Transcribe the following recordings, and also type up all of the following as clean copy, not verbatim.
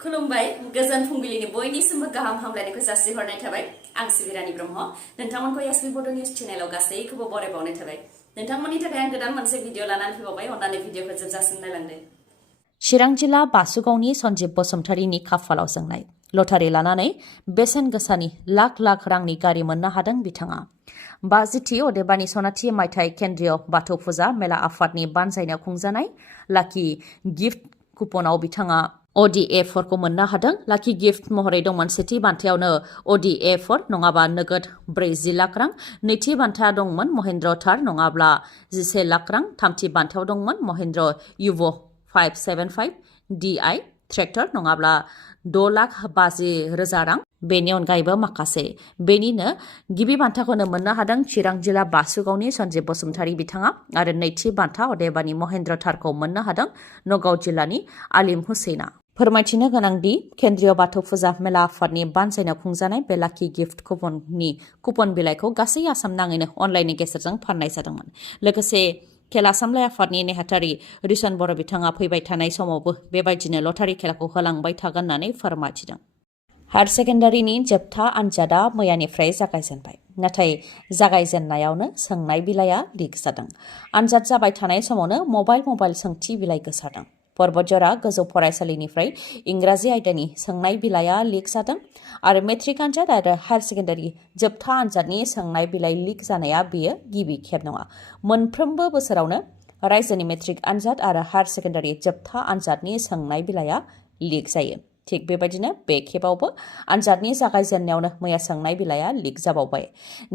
खुलुमबाय गोजोन फुंबिलिनि बयनिसिमबो गाहाम हामलायनायखौ जासिहरनाय थाबाय आं सिबिरानि ब्रह्म नोंथांमोनखौ एसबी बड' निउज चेनेलाव गासैखौबो बरायबावनाय थाबाय नोंथांमोननि थाखाय आं गोदान मोनसे भिडिअ लानानै फैबावबाय अन्नानै भिडिअखौ जोबजासिम नायलांदो चिरां जिल्ला बासुगावनि सन्जीब बसुमतारीनि खाफालाव जोंनाय लटारि लानानै बेसेन गोसानि लाख लाख रांनि गारि मोननो हादों बिथाङा 50थि अदेबानि सनाथि मायथाइ केन्द्रीय बाथौ फुजा मेला आफादनि बानजायनायाव खुंजानाय लाकी गिफ्ट कुपनाव बिथाङा ODA4 मोननो हादों लाकी गिफ्ट महरै दंमोन सेथि बान्थायावनो ODA4 नङाबा नोगोद 40 लाख रां नैथि बान्था दंमोन महेन्द्र थार नङाब्ला 11 लाख रां थामथि बान्थायाव दंमन महेन्द्र युव 575 DI ट्रेक्टर नङाब्ला 6,50,000 रां बेनि अनगायैबो माखासे बेनिनो गिबि बान्थाखौनो मोननो हादों चिरां जिल्ला बासुगावनि सन्जीब बसुमतारी बिथाङा आरो नैथि बान्था अदेबानि महेन्द्र थारखौ मोननो हादों नगाव जिल्लानि आलिम हुसैना फोरमायथिनो गोनांदि केन्द्रीय बाथौ फुजा मेला आफादनि बानजायनायाव खुंजानाय बे लाकी गिफ्ट कुपननि कुपन बिलाइखौ गासै आसाम नाङैनो अनलाइननि गेजेरजों फाननाय जादोंमोन लोगोसे खेला सामलाय आफादनि नेहाथारि रिसन बर' बिथाङा फैबाय थानाय समावबो बेबायदिनो लटारि खेलाखौ होलांबाय थागोन होननानै फोरमायथिदों हायर सेकेन्डारिनि जोबथा आनजादा मैयानिफ्राय जागायजेनबाय नाथाय जागायजेननायावनो सोंनाय बिलाइया लिक जादों आनजाद जाबाय थानाय समावनो मबाइल सोंथि बिलाइ गोसारदों पर्बतजरा गोजौ फरायसालिनिफ्राय इंराजि आयदानि सोंनाय बिलाइया लिक जादों आरो मेट्रिक आनजाद आरो हायर सेकेन्डारि जोबथा आनजादनि सोंनाय बिलाइ लिक जानाया बेयो गिबि खेब नङा मोनफ्रोमबो बोसोरावनो रायजोनि मेट्रिक आनजाद आरो हायर सेकेन्डारि जोबथा आनजादनि सोंनाय बिलाइया लिक जायो थिग बेबायदिनो बे खेबावबो आनजादनि जागायजेननायावनो मैया सोंनाय बिलाइया लिक जाबावबाय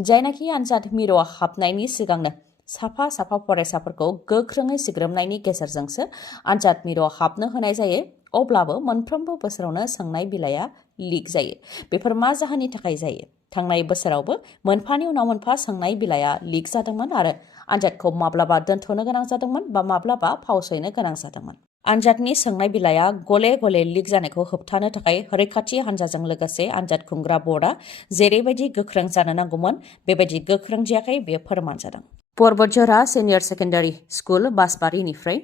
जायनाखि आनजाद मिरुआव हाबनायनि सिगांनो साफा फरायसाफोरखौ गोख्रोङै सिग्रोमनायनि गेजेरजोंसो आनजाद मिरुआव हाबनो होनाय जायो अब्लाबो मोनफ्रोमबो बोसोरावनो सोंनाय बिलाइया लिक जायो बेफोर मा जाहोननि थाखाय जायो थांनाय बोसोरावबो मोनफानि उनाव मोनफा सोंनाय बिलाइया लिक जादोंमोन आरो आनजादखौ माब्लाबा दोनथ'नो गोनां जादोंमोन बा माब्लाबा फावसयनो गोनां जादोंमोन आनजादनि सोंनाय बिलाइया गले लिक जानायखौ होबथानो थाखाय रैखाथि हान्जाजों लोगोसे आनजाद खुंग्रा बर्डआ जेरैबायदि गोख्रों जानो नांगौमोन बेबायदि गोख्रों जायाखै बे फोरमान जादों पर्बतजरा सिनियर सेकेन्डारि स्कुल बासबारिनिफ्राय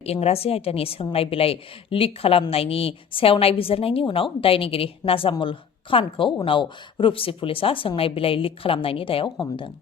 इंराजि आयदानि सोंनाय बिलाइ लिक खालामनायनि सायाव नायबिजिरनायनि उनाव दायनिगिरि नाजामुल खानखौ उनाव रुपसि पुलिसआ सोंनाय बिलाइ लिक खालामनायनि दायाव हमदों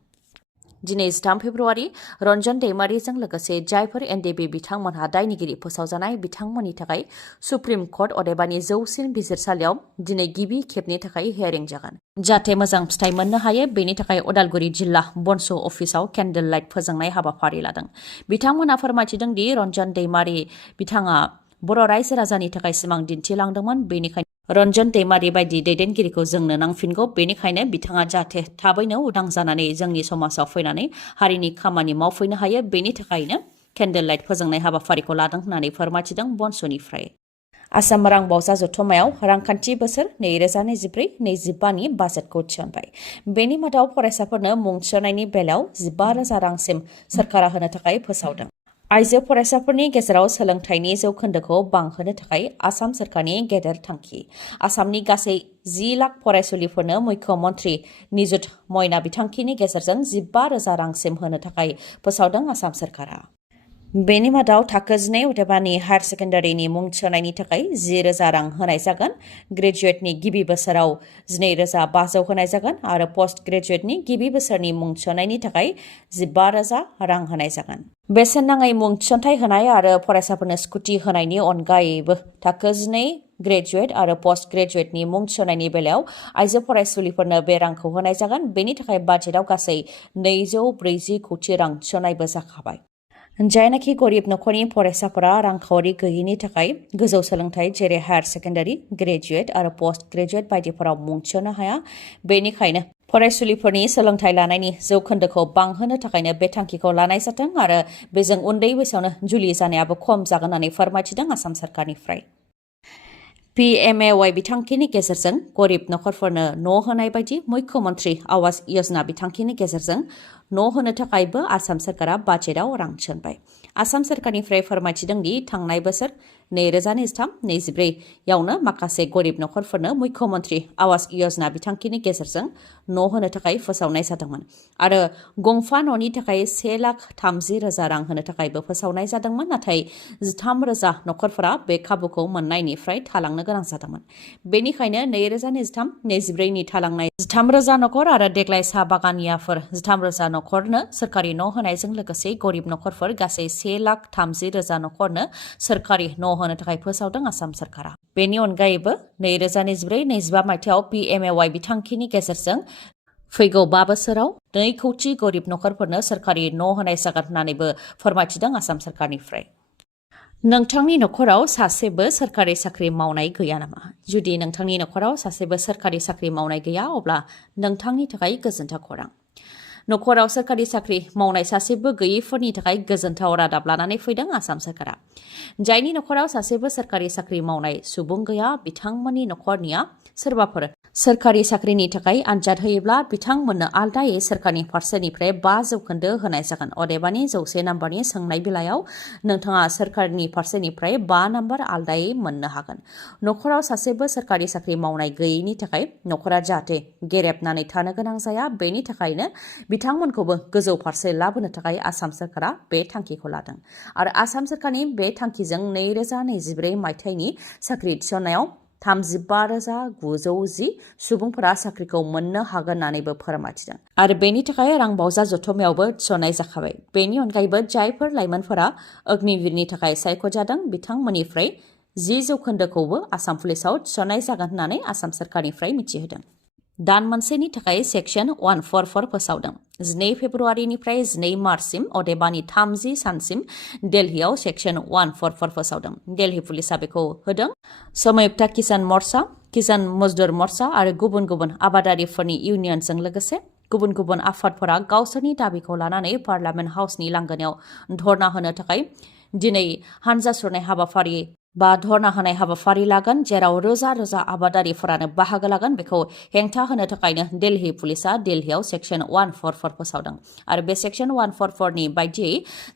दिनै 13 फेब्रुवारि रन्जन दैमारिजों लोगोसे जायफोर एनडिबि बिथांमोनहा दायनिगिरि फोसावजानाय बिथांमोननि थाखाय सुप्रिम कर्ट अदेबानि जौसिन बिजिरसालियाव दिनै गिबि खेबनि थाखाय हियारिं जागोन जाहाथे मोजां फिथाइ मोननो हायो बेनि थाखाय उदालगुरि जिल्ला बनस' अफिसाव केन्डेल लाइट फोजोंनाय हाबाफारि लादों बिथांमोनहा फोरमायथिदों दि रन्जन दैमारि बिथाङा बर' रायजो राजानि थाखाय सिमां दिन्थिलांदोंमोन बेनिखायनो रन्जन दैमारि बायदि दैदेनगिरिखौ जोंनो नांफिनगौ बेनिखायनो बिथाङा जाहाथे थाबैनो उदां जानानै जोंनि समाजाव फैनानै हारिनि खामानि मावफैनो हायो बेनि थाखायनो केन्डेल लाइट फोजोंनाय हाबाफारिखौ लादों होननानै फोरमायथिदों बनस'निफ्राय आसाम रां बावजा जथुम्मायाव रांखान्थि बोसोर 2024-25नि बाजेटखौ थिसनबाय बेनि मादाव फरायसाफोरनो मुं थिसननायनि बेलायाव 15,000 रांसिम सोरखारा होनो थाखाय फोसावदों आइजो फरायसाफोरनि गेजेराव सोलोंथाइनि जौखोन्दोखौ बांहोनो थाखाय आसाम सोरखारनि गेदेर थांखि आसामनि गासै 10 लाख फरायसुलिफोरनो मुख्यमन्त्रि निजुत मयना बिथांखिनि गेजेरजों 15,000 रांसिम होनो थाखाय फोसावदों आसाम सोरखारा बेनि मादाव थाखो 12 अदेबानि हायर सेकेन्डारिनि मुं थिसननायनि थाखाय 10,000 रां होनाय जागोन ग्रेजुवेटनि गिबि बोसोराव 12,500 होनाय जागोन आरो पोस्ट ग्रेजुवेटनि गिबि बोसोरनि मुं थिसननायनि थाखाय 15,000 रां होनाय जागोन बेसेन नाङै मुं थिसनथाय होनाय आरो फरायसाफोरनो स्कुटि होनायनि अनगायैबो थाखो 12 ग्रेजुवेट आरो पोस्ट ग्रेजुवेटनि मुं थिसननायनि बेलायाव आइजो फरायसुलिफोरनो बे रांखौ होनाय जागोन बेनि थाखाय बाजेटआव गासै 240 कोटि रां थिसननायबो जाखाबाय जायनाखि गरिब नखरनि फरायसाफोरा रांखावरि गैयिनि थाखाय गोजौ सोलोंथाइ जेरै हायर सेकेन्डारि ग्रेजुवेट आरो पोस्ट ग्रेजुवेट बायदिफोराव मुं थिसननो हाया बेनिखायनो फरायसुलिफोरनि सोलोंथाइ लानायनि जौखोन्दोखौ बांहोनो थाखायनो बे थांखिखौ लानाय जादों आरो बेजों उन्दै बैसोआवनो जुलि जानायाबो खम जागोन होननानै फोरमायथिदों आसाम सरकारनिफ्राय PMAY बिथांखिनि गेजेरजों गरिब नखरफोरनो न' होनाय बायदि मुख्यमन्त्रि आवास योजना बिथांखिनि गेजेरजों न' होनो थाखायबो आसाम सरकारा बाजेटआव रां थिसनबाय आसाम सरकारनिफ्राय फोरमायथिदों दि थांनाय बोसोर 2023-24 यावनो माखासे गरिब नखरफोरनो मुख्यमन्त्रि आवास योजना बिथांखिनि गेजेरजों न' होनो थाखाय फोसावनाय जादोंमोन आरो गंफा न'नि थाखाय 1,30,000 रां होनो थाखायबो फोसावनाय जादोंमोन नाथाय 13,000 नखरफोरा बे खाबुखौ मोननायनिफ्राय थालांनो गोनां जादोंमोन। बेनिखायनो 2023-24 नि थालांनाय 13,000 नखर आरो देग्लाय साहा बागानियाफोर 13,000 नखरनो सोरखारि न' होनायजों लोगोसे गरिब नखरफोर गासै 1,30,000 नखरनो सोरखारि न' होनो थाखाय फोसावदों आसाम सरकारा। बेनि अनगायैबो 2024-25 मायथाइयाव PMAY बिथांखिनि गेजेरजों फैगौ 5 बोसोराव 2 कौटि गरिब नखरफोरनो सोरखारि न' होनाय जागोन होननानैबो फोरमायथिदों आसाम सरकारनिफ्राय। नोंथांनि नखराव सासेबो सोरखारि साख्रि मावनाय गैया नामा? जुदि नोंथांनि नखराव सासेबो सोरखारि साख्रि मावनाय गैया अब्ला नोंथांनि थाखाय गोजोनथाव खौरां। नखराव सोरखारि साख्रि मावनाय सासेबो गैयैफोरनि थाखाय गोजोनथाव रादाब लानानै फैदों आसाम सरकारा। जायनि नखराव सासेबो सोरखारि साख्रि मावनाय सुबुं गैया बिथांमोननि नखरनिया सोरबाफोर सोरखारि साख्रिनि थाखाय आनजाद होयोब्ला बिथांमोननो आलदायै सोरखारनि फारसेनिफ्राय 5% होनाय जागोन। अदेबानि 100 नाम्बारनि सोंनाय बिलाइयाव नोंथाङा सोरखारनि फारसेनिफ्राय 5 नाम्बार आलदायै मोननो हागोन। नखराव सासेबो सोरखारि साख्रि मावनाय गैयैनि थाखाय नखरा जाहाथे गेरेबनानै थानो गोनां जाया बेनि थाखायनो बिथांमोनखौबो गोजौ फारसे लाबोनो थाखाय आसाम सरकारा बे थांखिखौ लादों आरो आसाम सरकारनि बे थांखिजों 2024 मायथाइनि साख्रि थिसननायाव 35,910 सुबुंफोरा साख्रिखौ मोननो हागोन होननानैबो फोरमायथिदों आरो बेनि थाखाय रां बावजा जथुम्मायावबो थिसननाय जाखाबाय। बेनि अनगायैबो जायफोर लाइमोनफोरा अग्निवीरनि थाखाय सायख'जादों बिथांमोननिफ्राय 10% आसाम पुलिसाव थिसननाय जागोन होननानै आसाम सरकारनिफ्राय मिथिहोदों। दान मोनसेनि थाखाय सेक्सन 144 फोसावदों। 12 फेब्रुवारिनिफ्राय 12 मार्चसिम अदेबानि 30 सानसिम दिल्लीयाव सेक्सन 144 फोसावदों। दिल्ली पुलिसा बेखौ होदों। संयुक्त किसान मर्चा, किसान मजदुर मर्चा आरो गुबुन गुबुन आबादारिफोरनि इउनियनजों लोगोसे गुबुन गुबुन आफादफोरा गावसोरनि दाबिखौ लानानै पार्लामेन्ट हाउसनि लांगोनायाव धर्ना होनो थाखाय दिनै हानजा सुरनाय हाबाफारि धर्ना होनाय हाबाफारि लागोन जेराव रोजा रोजा आबादारिफोरानो बाहागो लागोन। बेखौ हेंथा होनो थाखायनो दिल्ली पुलिसा दिल्लीयाव सेक्सन 144 फोसावदों आरो बे सेक्सन 144 नि बायदियै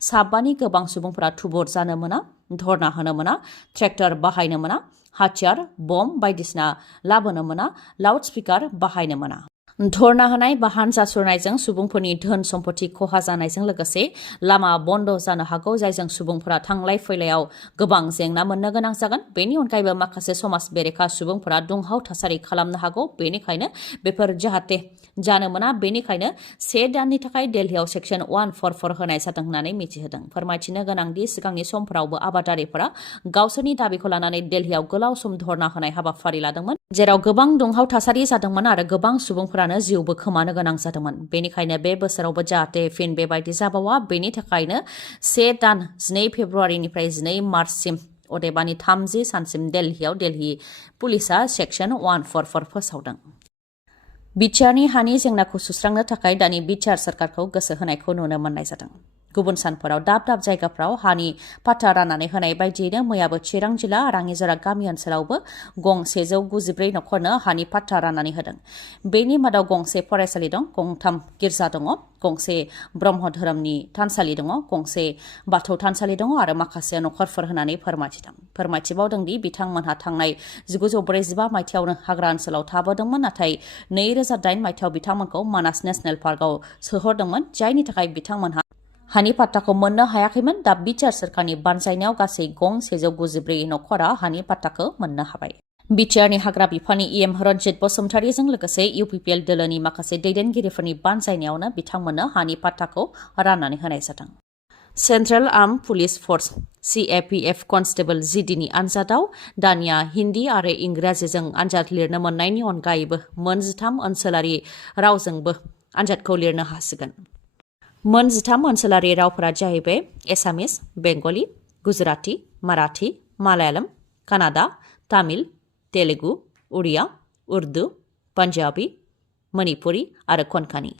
साबानि गोबां सुबुंफोरा थुबुर जानो मोना, धर्ना होनो मोना, ट्रेक्टर बाहायनो मोना, हाथियार बम बायदिसिना लाबोनो मोना, लाउड स्पिकार बाहायनो मोना। धर्ना होनाय हानजा सुरनायजों सुबुंफोरनि धोन सम्पति खहा जानायजों लोगोसे लामा बन्द जानो हागौ जायजों सुबुंफोरा थांलाय फैलायाव गोबां जेंना मोननो गोनां जागोन। बेनि अनगायैबो माखासे समाज बेरेखा सुबुंफोरा दुंहाव थासारि खालामनो हागौ। बेनिखायनो बेफोर जाहाथे जानो मोना बेनिखायनो 1 दाननि थाखाय दिल्लीयाव सेक्सन 144 होनाय जादों होननानै मिथिहोदों। फोरमायथिनो गोनांदि सिगांनि समफोरावबो आबादारिफोरा गावसोरनि दाबिखौ लानानै दिल्लीयाव गोलाव सम धर्ना होनाय हाबाफारि लादोंमोन जेराव गोबां दुंहाव थासारि जादोंमोन आरो गोबां सुबुंफोरानो जिउबो खोमानो गोनां जादोंमोन। बेनिखायनो बे बोसोरावबो जाहाथे फिन बेबायदि जाबावा बेनि थाखायनो 1 दान 12 फेब्रुवारिनिफ्राय 12 मार्चसिम अदेबानि 30 सानसिम दिल्लीयाव दिल्ली पुलिसा सेक्सन 144 फोसावदों। बिटिआरनि हानि जेंनाखौ सुस्रांनो थाखाय दानि बिटिआर सरकारखौ गोसो होनायखौ नुनो मोननाय जादों। गुबुन सानफोराव दाब दाब जायगाफ्राव हानि पाट्टा राननानै होनाय बायदियैनो मैयाबो चिरां जिल्ला राङिजरा गामि ओनसोलावबो गं 194 नखरनो हानि पाट्टा राननानै होदों। बेनि मादाव गंसे फरायसालि दं, गंथाम गिर्जा दङ, गंसे ब्रह्म धोरोमनि थानसालि दङ, गंसे बाथौ थानसालि दङ आरो माखासे नखरफोर होनानै फोरमायथिबावदोंदि बिथांमोनहा थांनाय 1945 मायथाइयावनो हाग्रा ओनसोलाव थाबोदोंमोन नाथाय 2008 मायथाइयाव बिथांमोनखौ मानास नेशनेल पार्कआव सोहरदोंमोन जायनि थाखाय बिथांमोनहा हानि पाट्टाखौ मोननो हायाखैमोन। दा बिटिआर सरकारनि बानजायनायाव गासै गं 194 नखरा हानि पाट्टाखौ मोननो हाबाय। बिटिआरनि हाग्रा बिफाननि इएम रन्जित बसुमतारीजों लोगोसे इउपिपिएल दोलोनि माखासे दैदेनगिरिफोरनि बानजायनायावनो बिथांमोननो हानि पाट्टाखौ राननानै होनाय जादों। सेन्ट्रेल आर्म पुलिस फर्स CAPF कनस्टेबल GDनि आनजादाव दानिया हिन्दी आरो इंराजिजों आनजाद लिरनो मोननायनि अनगायैबो मोन 13 ओनसोलारि रावजोंबो आनजादखौ लिरनो हासिगोन। मोन 13 ओनसोलारि रावफोरा जाहैबाय एसामिस, बेंगली, गुजराती, माराठी, मालायालम, कानाडा, तामिल, तेलुगु, उड़िया, उर्दु, पान्जाबी, मणिपुरी आरो कनकानी।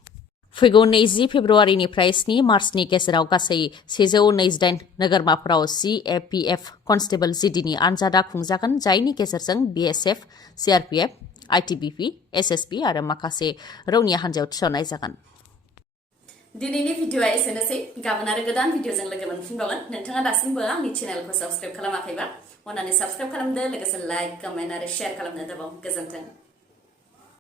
फैगौ 20 फेब्रुवारिनिफ्राय 7 मार्चनि गेजेराव गासै 128 नोगोरमाफोराव CAPF कनस्टेबल GDनि आनजादा खुंजागोन जायनि गेजेरजों BSF, CRPF, ITBP, SSB आरो माखासे रौनिया हान्जायाव थिसननाय जागोन। दिनैनि भिडिअआ एसेनोसै। गाबोन आरो गोदान भिडिअजों लोगो मोनफिनबावगोन। नोंथाङा दासिमबो आंनि चेनेलखौ साबस्क्राइब खालामाखैबा अन्नानै साबस्क्राइब खालामदो लोगोसे लाइक कमेन्ट आरो शेयार खालामनो दाबाव गोजोन्थों